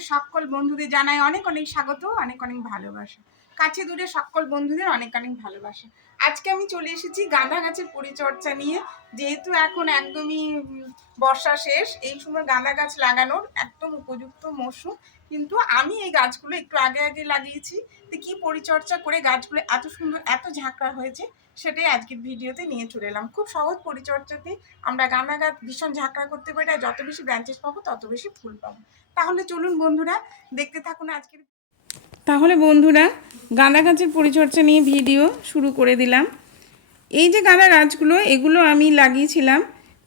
সকল বন্ধুদের জানাই অনেক অনেক স্বাগত, অনেক অনেক ভালোবাসা। কাছে দূরে সকল বন্ধুদের অনেক অনেক ভালোবাসা। আজকে আমি চলে এসেছি গাঁদা গাছের পরিচর্যা নিয়ে। যেহেতু এখন একদমই বর্ষা শেষ, এই সময় গাঁদা গাছ লাগানোর একদম উপযুক্ত মরশুম কিন্তু আমি এই গাছগুলো একটু আগে আগে লাগিয়েছি। তো কি পরিচর্যা করে গাছগুলো এত সুন্দর, এত ঝাঁকড়া হয়েছে, সেটাই আজকের ভিডিওতে নিয়ে চলে এলাম। খুব সহজ পরিচর্যাতে আমরা গাঁদা গাছ ভীষণ ঝাঁকড়া করতে পারি, আর যত বেশি ব্রাঞ্চেস পাবো, তত বেশি ফুল পাবো। তাহলে চলুন বন্ধুরা, দেখতে থাকুন আজকের তাহলে বন্ধুরা গাঁদা গাছের পরিচর্যা নিয়ে ভিডিও শুরু করে দিলাম। এই যে গাঁদা গাছগুলো, এগুলো আমি লাগিয়েছিলাম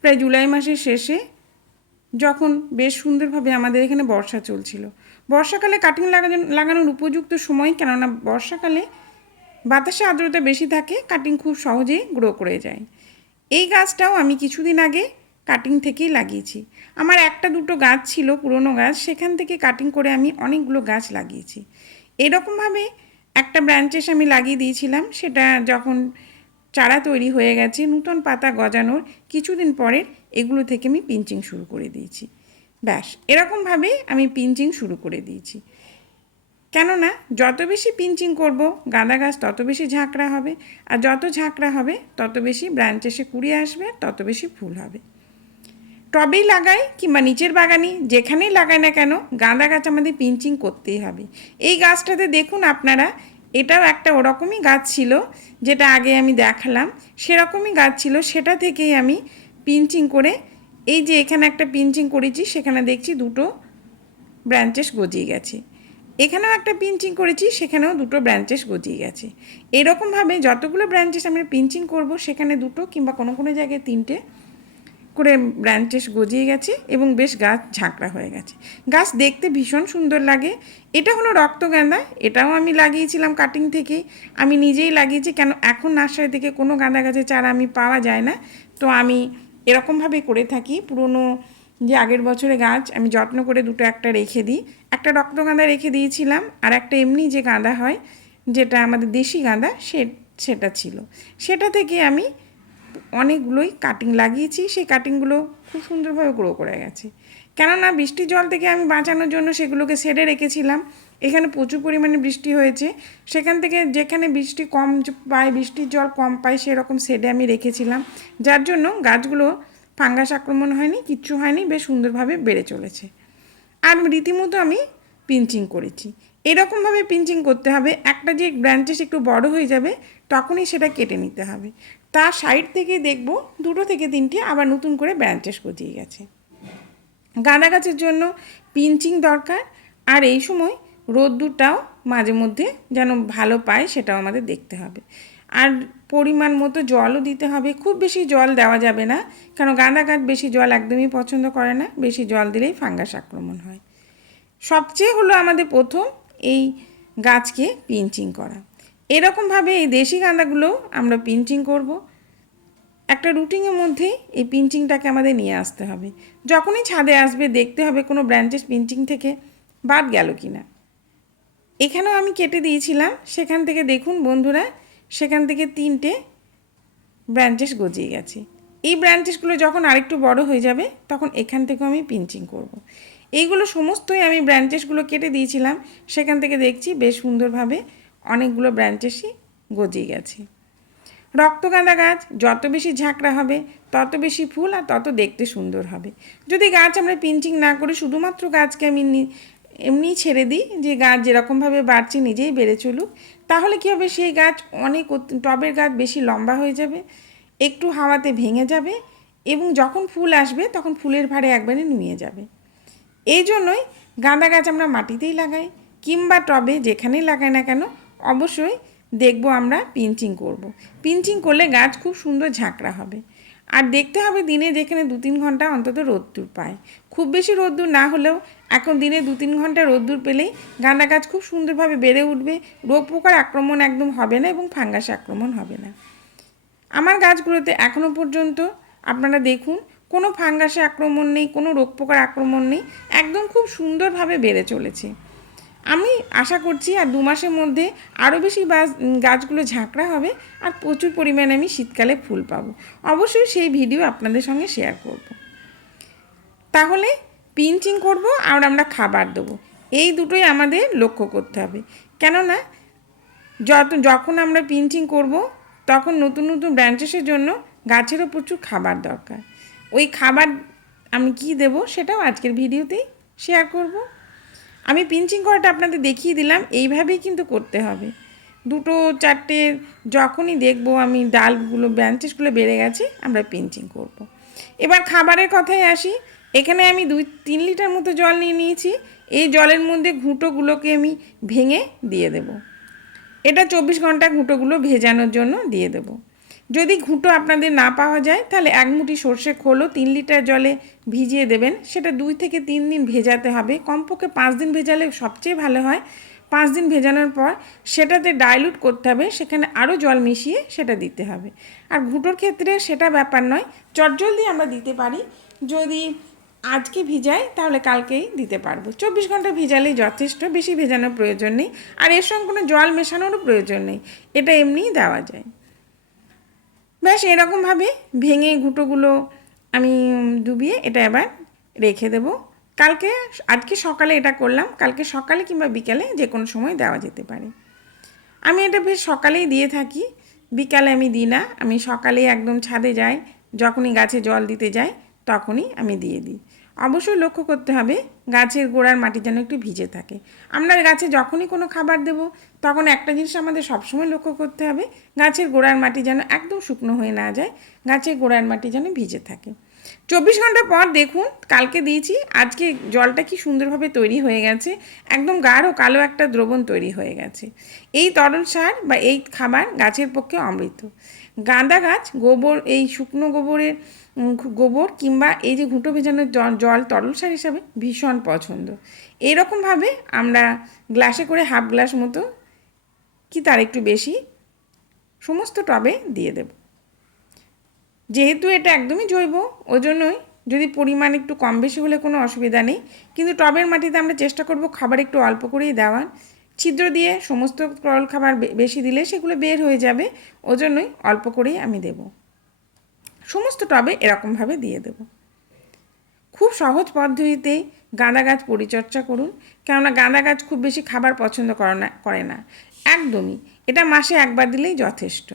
প্রায় জুলাই মাসের শেষে, যখন বেশ সুন্দরভাবে আমাদের এখানে বর্ষা চলছিল। বর্ষাকালে কাটিং লাগানো, লাগানোর উপযুক্ত সময়, কেননা বর্ষাকালে বাতাসে আর্দ্রতা বেশি থাকে কাটিং খুব সহজেই গ্রো করে যায়। এই গাছটাও আমি কিছুদিন আগে কাটিং থেকেই লাগিয়েছি। আমার একটা দুটো গাছ ছিল, পুরনো গাছ, সেখান থেকে কাটিং করে আমি অনেকগুলো গাছ লাগিয়েছি। এরকমভাবে একটা ব্রাঞ্চেস আমি লাগিয়ে দিয়েছিলাম, সেটা যখন চারা তৈরি হয়ে গেছে, নূতন পাতা গজানোর কিছুদিন পরের এগুলো থেকে আমি পিঞ্চিং শুরু করে দিয়েছি। ব্যাস, এরকমভাবে আমি পিঞ্চিং শুরু করে দিয়েছি। কেননা, যত বেশি পিঞ্চিং করব, গাঁদা গাছ তত বেশি ঝাঁকড়া হবে, আর যত ঝাঁকড়া হবে, তত বেশি ব্রাঞ্চেসে কুড়িয়ে আসবে, তত বেশি ফুল হবে। টবেই লাগাই কিংবা নিচের বাগানে যেখানেই লাগাই না কেন, গাঁদা গাছ আমাদের পিঞ্চিং করতেই হবে। এই গাছটাতে দেখুন আপনারা, এটাও একটা ওরকমই গাছ ছিল, যেটা আগে আমি দেখালাম। সেরকমই গাছ ছিল, সেটা থেকেই আমি পিঞ্চিং করে, এই যে এখানে একটা পিঞ্চিং করেছি, সেখানে দেখছি দুটো ব্রাঞ্চেস গজিয়ে গেছে। এখানেও একটা পিঞ্চিং করেছি, সেখানেও দুটো ব্রাঞ্চেস গজিয়ে গেছে। এরকমভাবে যতগুলো ব্রাঞ্চেস আমরা পিঞ্চিং করব, সেখানে দুটো কিংবা কোনো কোনো জায়গায় তিনটে করে ব্রাঞ্চেস গজিয়ে গেছে এবং বেশ গাছ ঝাঁকড়া হয়ে গেছে। গাছ দেখতে ভীষণ সুন্দর লাগে। এটা হলো রক্তগাঁদা। এটাও আমি লাগিয়েছিলাম কাটিং থেকেই আমি নিজেই লাগিয়েছি। কেন এখন নার্সারি থেকে কোনো গাঁদা গাছের চারা আমি পাওয়া যায় না। তো আমি এরকমভাবে করে থাকি। পুরনো যে আগের বছরে গাছ, আমি যত্ন করে দুটো একটা রেখে দিই। একটা রক্তগাঁদা রেখে দিয়েছিলাম। আর একটা এমনি যে গাঁদা হয়, যেটা আমাদের দেশি গাঁদা সে, সেটা ছিল। সেটা থেকে আমি অনেকগুলোই কাটিং লাগিয়েছি, সেই কাটিংগুলো খুব সুন্দরভাবে গ্রো করে গেছে। কেননা বৃষ্টির জল থেকে আমি বাঁচানোর জন্য সেগুলোকে সেরে রেখেছিলাম। এখানে প্রচুর পরিমাণে বৃষ্টি হয়েছে। সেখান থেকে যেখানে বৃষ্টি কম পায়, বৃষ্টির জল কম পায়, সেরকম সেডে আমি রেখেছিলাম। যার জন্য গাছগুলো ফাঙ্গাস আক্রমণ হয়নি, কিচ্ছু হয়নি, বেশ সুন্দরভাবে বেড়ে চলেছে। আর রীতিমতো আমি পিঞ্চিং করেছি। এরকমভাবে পিঞ্চিং করতে হবে, একটা যে ব্রাঞ্চেস একটু বড় হয়ে যাবে, তখনই সেটা কেটে নিতে হবে। তার সাইড থেকে দেখব, দুটো থেকে তিনটে আবার নতুন করে ব্রাঞ্চেস গজিয়ে গেছে। গাঁদা গাছের জন্য পিঞ্চিং দরকার, আর এই সময় রোদ্দুরটাও মাঝে মধ্যে যেন ভালো পায় সেটাও আমাদের দেখতে হবে। আর পরিমাণ মতো জলও দিতে হবে, খুব বেশি জল দেওয়া যাবে না কারণ গাঁদা গাছ বেশি জল একদমই পছন্দ করে না, বেশি জল দিলেই ফাঙ্গাস আক্রমণ হয়। সবচেয়ে হলো আমাদের প্রথম এই গাছকে পিঞ্চিং করা। এরকমভাবে এই দেশি গাঁদাগুলো আমরা পিঞ্চিং করব। একটা রুটিনের মধ্যে এই পিঞ্চিংটাকে আমাদের নিয়ে আসতে হবে। যখনই ছাদে আসবে দেখতে হবে কোনো ব্রাঞ্চেস পিঞ্চিং থেকে বাদ গেল কি না এখানেও আমি কেটে দিয়েছিলাম, সেখান থেকে দেখুন বন্ধুরা, সেখান থেকে তিনটে ব্রাঞ্চেস গজিয়ে গেছে। এই ব্রাঞ্চেসগুলো যখন আরেকটু বড় হয়ে যাবে, তখন এখান থেকেও আমি পিঞ্চিং করব। এইগুলো সমস্তই আমি ব্রাঞ্চেসগুলো কেটে দিয়েছিলাম, সেখান থেকে দেখছি বেশ সুন্দরভাবে অনেকগুলো ব্রাঞ্চেসই গজিয়ে গেছে। রক্তগাঁদা গাছ, যত বেশি ঝাঁকড়া হবে, তত বেশি ফুল আর তত দেখতে সুন্দর হবে। যদি গাছ আমরা পিঞ্চিং না করে, শুধুমাত্র গাছকে আমি এমনি ছেড়ে দিই যে গাছ যেরকমভাবে বাড়ছে নিজেই বেড়ে চলুক, তাহলে কী হবে? সেই গাছ অনেক টবের গাছ বেশি লম্বা হয়ে যাবে, একটু হাওয়াতে ভেঙে যাবে এবং যখন ফুল আসবে, তখন ফুলের ভারে একবারে নুয়ে যাবে। এই জন্যই গাঁদা গাছ আমরা মাটিতেই লাগাই, কিংবা টবে যেখানেই লাগাই না কেন অবশ্যই দেখব আমরা পিঞ্চিং করব। পিঞ্চিং করলে গাছ খুব সুন্দর ঝাঁকড়া হবে। আর দেখতে হবে দিনে যেখানে দু তিন ঘণ্টা অন্তত রোদ্দুর পায়। খুব বেশি রোদ্দুর না হলেও এখন দিনে দু তিন ঘণ্টা রোদ্দুর পেলেই গাঁদা গাছ খুব সুন্দরভাবে বেড়ে উঠবে। রোগ পোকার আক্রমণ একদম হবে না এবং ফাঙ্গাস আক্রমণ হবে না। আমার গাছগুলোতে এখনও পর্যন্ত আপনারা দেখুন কোনো ফাঙ্গাসে আক্রমণ নেই, কোনো রোগ পোকার আক্রমণ নেই। একদম খুব সুন্দরভাবে বেড়ে চলেছে। আমি আশা করছি আর দু মাসের মধ্যে আরও বেশি বাস- গাছগুলো ঝাঁকড়া হবে আর প্রচুর পরিমাণে আমি শীতকালে ফুল পাবো। অবশ্যই সেই ভিডিও আপনাদের সঙ্গে শেয়ার করব। তাহলে পিঞ্চিং করব আর আমরা খাবার দেবো। এই দুটোই আমাদের লক্ষ্য করতে হবে। কেননা যত, যখন আমরা পিঞ্চিং করব, তখন নতুন নতুন ব্রাঞ্চেসের জন্য গাছেরও প্রচুর খাবার দরকার। ওই খাবার আমি কি দেব সেটাও আজকের ভিডিওতেই শেয়ার করব। আমি পিঞ্চিং করাটা আপনাদের দেখিয়ে দিলাম, এইভাবেই কিন্তু করতে হবে। দুটো চারটে যখনই দেখব আমি ডালগুলো ব্রাঞ্চেসগুলো বেড়ে গেছে, আমরা পিঞ্চিং করব। এবার খাবারের কথায় আসি, এখানে আমি দুই, তিন লিটার মতো জল নিয়ে নিয়েছি, এই জলের মধ্যে ঘুঁটোগুলোকে আমি ভেঙে দিয়ে দেব। এটা চব্বিশ ঘণ্টা ঘুঁটোগুলো ভেজানোর জন্য দিয়ে দেব। যদি ঘুঁটো আপনাদের না পাওয়া যায়, তাহলে এক মুঠি সর্ষে খোলও তিন লিটার জলে ভিজিয়ে দেবেন। সেটা দুই থেকে তিন দিন ভেজাতে হবে। কমপক্ষে পাঁচ দিন ভেজালে সবচেয়ে ভালো হয়। পাঁচ দিন ভেজানোর পর সেটাতে ডাইলুট করতে হবে। সেখানে আরও জল মিশিয়ে সেটা দিতে হবে। আর ঘুঁটোর ক্ষেত্রে সেটা ব্যাপার নয়। চটজলদি আমরা দিতে পারি। যদি আজকে ভিজাই, তাহলে কালকেই দিতে পারব। চব্বিশ ঘণ্টা ভিজালেই যথেষ্ট। বেশি ভেজানোর প্রয়োজন নেই। আর এর সঙ্গে কোনো জল মেশানোরও প্রয়োজন নেই। এটা এমনিই দেওয়া যায়। ব্যাস এরকমভাবে ভেঙে ঘুঁটোগুলো আমি ডুবিয়ে এটা এবার রেখে দেব। কালকে, আজকে সকালে এটা করলাম। কালকে সকালে কিংবা বিকালে যে কোনো সময় দেওয়া যেতে পারে। আমি এটা বেশ সকালেই দিয়ে থাকি। বিকালে আমি দিই না। আমি সকালেই একদম ছাদে যাই। যখনই গাছে জল দিতে যাই, তখনই আমি দিয়ে দিই। অবশ্যই লক্ষ্য করতে হবে গাছের গোড়ার মাটি যেন একটু ভিজে থাকে। আমরা গাছে যখনই কোনো খাবার দেব, তখন একটা জিনিস আমাদের সবসময় লক্ষ্য করতে হবে, গাছের গোড়ার মাটি যেন একদম শুকনো হয়ে না যায়, গাছের গোড়ার মাটি যেন ভিজে থাকে। চব্বিশ ঘণ্টা পর দেখুন, কালকে দিয়েছি, আজকে জলটা কি সুন্দরভাবে তৈরি হয়ে গেছে, একদম গাঢ় কালো একটা দ্রবণ তৈরি হয়ে গেছে। এই তরল সার বা এই খাবার গাছের পক্ষে অমৃত। গাঁদা গাছ, গোবর, এই শুকনো গোবরের গোবর কিংবা এই যে ঘুঁটো ভেজানোর জল, তরল সার হিসাবে ভীষণ পছন্দ। এরকমভাবে আমরা গ্লাসে করে হাফ গ্লাস মতো, কি তার একটু বেশি, সমস্ত টবে দিয়ে দেব। যেহেতু এটা একদমই জৈব ওই জন্যই যদি পরিমাণ একটু কম বেশি হলে কোনো অসুবিধা নেই। কিন্তু টবের মাটিতে আমরা চেষ্টা করব খাবার একটু অল্প করেই দেওয়ার। ছিদ্র দিয়ে সমস্ত তরল খাবার বেশি দিলে সেগুলো বের হয়ে যাবে। ওই জন্যই অল্প করেই আমি দেব। সমস্ত টবে এরকমভাবে দিয়ে দেব। খুব সহজ পদ্ধতিতেই গাঁদা গাছ পরিচর্যা করুন। কেননা গাঁদা গাছ খুব বেশি খাবার পছন্দ করে না করে না। একদমই। এটা মাসে একবার দিলেই যথেষ্ট।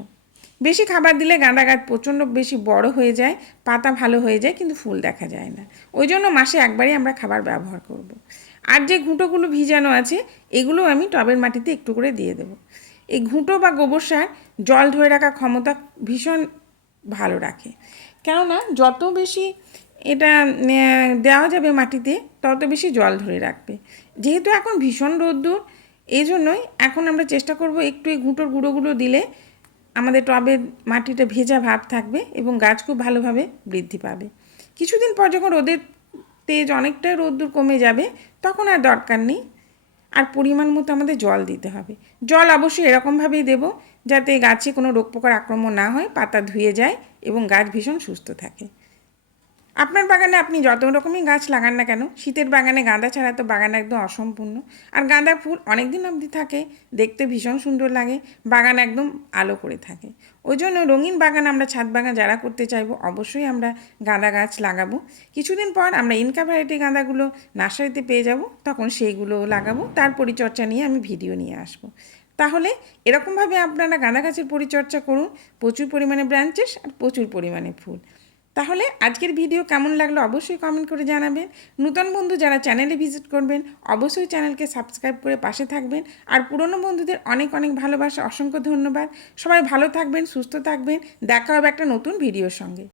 বেশি খাবার দিলে গাঁদা গাছ প্রচণ্ড বেশি বড় হয়ে যায়, পাতা ভালো হয়ে যায়, কিন্তু ফুল দেখা যায় না। ওই জন্য মাসে একবারই আমরা খাবার ব্যবহার করব। আর যে ঘুঁটোগুলো ভিজানো আছে, এগুলো আমি টবের মাটিতে একটু করে দিয়ে দেবো। এই ঘুঁটো বা গোবর সার জল ধরে রাখার ক্ষমতা ভীষণ ভালো রাখে। কেননা যত বেশি এটা দেওয়া যাবে মাটিতে, তত বেশি জল ধরে রাখবে। যেহেতু এখন ভীষণ রোদ্দুর এই জন্যই এখন আমরা চেষ্টা করব একটু এই ঘুঁটোর গুঁড়োগুলো দিলে আমাদের টবের মাটিটা ভেজা ভাব থাকবে এবং গাছ খুব ভালোভাবে বৃদ্ধি পাবে। কিছুদিন পর যখন রোদের তেজ অনেকটাই রোদ্দুর কমে যাবে তখন আর দরকার নেই। আর পরিমাণ মতো আমাদের জল দিতে হবে। জল অবশ্যই এরকমভাবেই দেব যাতে গাছে কোনো রোগ পোকার আক্রমণ না হয়, পাতা ধুয়ে যায় এবং গাছ ভীষণ সুস্থ থাকে। আপনার বাগানে আপনি যত রকমই গাছ লাগান না কেন, শীতের বাগানে গাঁদা ছাড়া তো বাগান একদম অসম্পূর্ণ। আর গাঁদা ফুল অনেক দিন অবধি থাকে, দেখতে ভীষণ সুন্দর লাগে, বাগান একদম আলো করে থাকে। ওই জন্য রঙিন বাগান আমরা ছাদ বাগান যারা করতে চাইব, অবশ্যই আমরা গাঁদা গাছ লাগাবো। কিছুদিন পর আমরা ইনকা ভ্যারাইটি গাঁদাগুলো নার্সারিতে পেয়ে যাব, তখন সেইগুলো লাগাবো। তার পরিচর্যা নিয়ে আমি ভিডিও নিয়ে আসব। তাহলে এরকমভাবে আপনারা গাঁদা গাছের পরিচর্যা করুন, প্রচুর পরিমাণে ব্রাঞ্চেস আর প্রচুর পরিমাণে ফুল। তাহলে আজকের ভিডিও কেমন লাগল অবশ্যই কমেন্ট করে জানাবেন। নতুন বন্ধু যারা চ্যানেলে ভিজিট করবেন, অবশ্যই চ্যানেলকে সাবস্ক্রাইব করে পাশে থাকবেন। আর পুরনো বন্ধুদের অনেক অনেক ভালোবাসা, অসংখ্য ধন্যবাদ। সবাই ভালো থাকবেন, সুস্থ থাকবেন। দেখা হবে একটা নতুন ভিডিওর সঙ্গে।